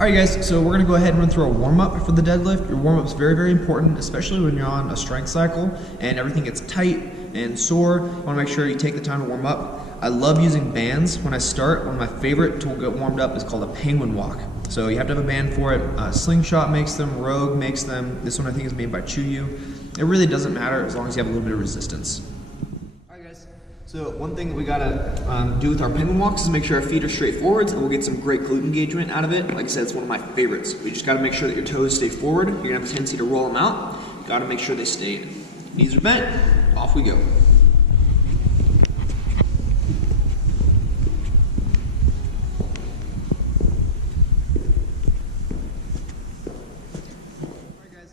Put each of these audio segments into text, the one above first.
Alright guys, so we're going to go ahead and run through a warm-up for the deadlift. Your warm-up is very, very important, especially when you're on a strength cycle and everything gets tight and sore. You want to make sure you take the time to warm up. I love using bands when I start. One of my favorite to get warmed up is called a penguin walk. So you have to have a band for it. Slingshot makes them, Rogue makes them. This one I think is made by Chuyu. It really doesn't matter as long as you have a little bit of resistance. So one thing that we gotta do with our penguin walks is make sure our feet are straight forwards, and we'll get some great glute engagement out of it. Like I said, it's one of my favorites. We just gotta make sure that your toes stay forward. You're gonna have a tendency to roll them out. You gotta make sure they stay in. Knees are bent, off we go.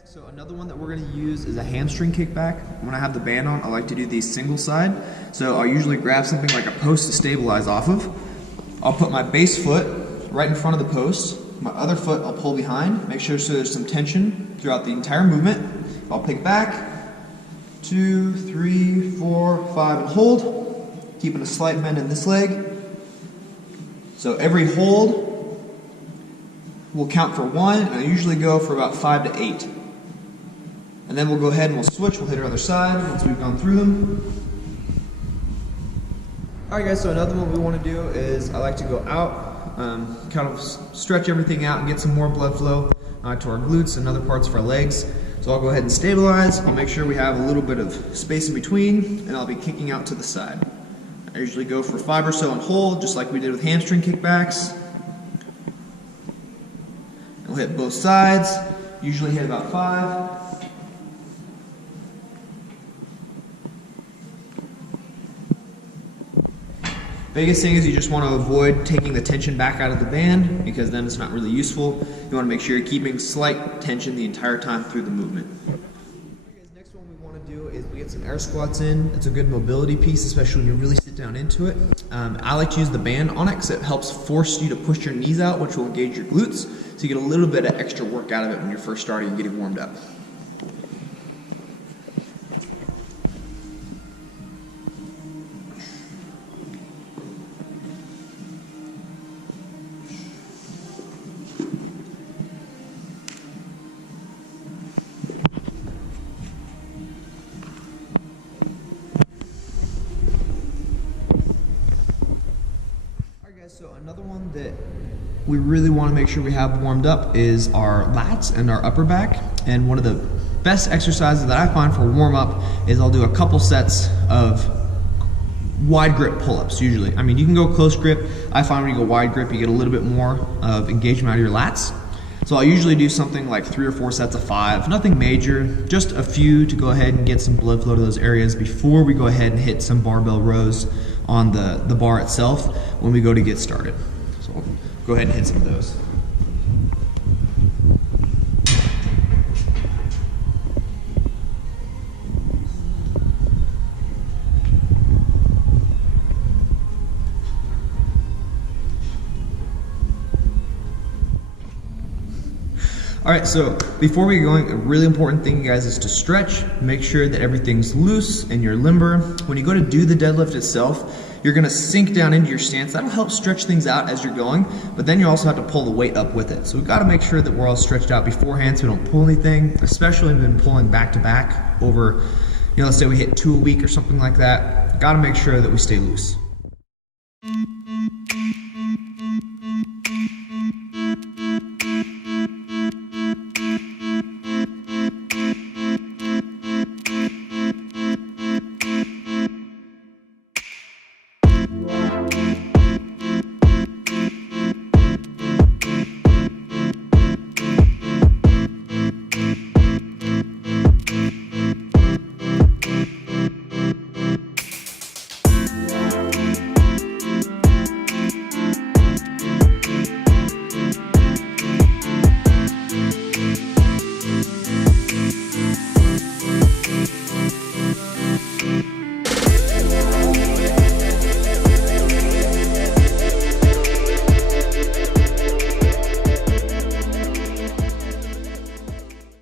So another one that we're going to use is a hamstring kickback. When I have the band on, I like to do these single side. So I'll usually grab something like a post to stabilize off of. I'll put my base foot right in front of the post. My other foot I'll pull behind, make sure so there's some tension throughout the entire movement. I'll pick back, 2, 3, 4, 5, and hold. Keeping a slight bend in this leg. So every hold will count for 1, and I usually go for about 5 to 8. And then we'll go ahead and we'll switch, we'll hit our other side once we've gone through them. Alright guys, so another one we want to do is I like to go out, kind of stretch everything out and get some more blood flow to our glutes and other parts of our legs. So I'll go ahead and stabilize, I'll make sure we have a little bit of space in between, and I'll be kicking out to the side. I usually go for 5 or so and hold, just like we did with hamstring kickbacks. And we'll hit both sides, usually hit about 5. Biggest thing is you just want to avoid taking the tension back out of the band, because then it's not really useful. You want to make sure you're keeping slight tension the entire time through the movement. Next one we want to do is we get some air squats in. It's a good mobility piece, especially when you really sit down into it. I like to use the band on it because it helps force you to push your knees out, which will engage your glutes, so you get a little bit of extra work out of it when you're first starting and getting warmed up. So another one that we really want to make sure we have warmed up is our lats and our upper back. And one of the best exercises that I find for warm up is I'll do a couple sets of wide grip pull-ups usually. I mean, you can go close grip. I find when you go wide grip, you get a little bit more of engagement out of your lats. So I'll usually do something like 3 or 4 sets of 5, nothing major, just a few to go ahead and get some blood flow to those areas before we go ahead and hit some barbell rows on the bar itself when we go to get started. So we'll go ahead and hit some of those. Alright, so before we get going, a really important thing, guys, is to stretch. Make sure that everything's loose and you're limber. When you go to do the deadlift itself, you're going to sink down into your stance. That'll help stretch things out as you're going, but then you also have to pull the weight up with it. So we've got to make sure that we're all stretched out beforehand so we don't pull anything, especially when we've been pulling back to back over, let's say we hit 2 a week or something like that. Got to make sure that we stay loose.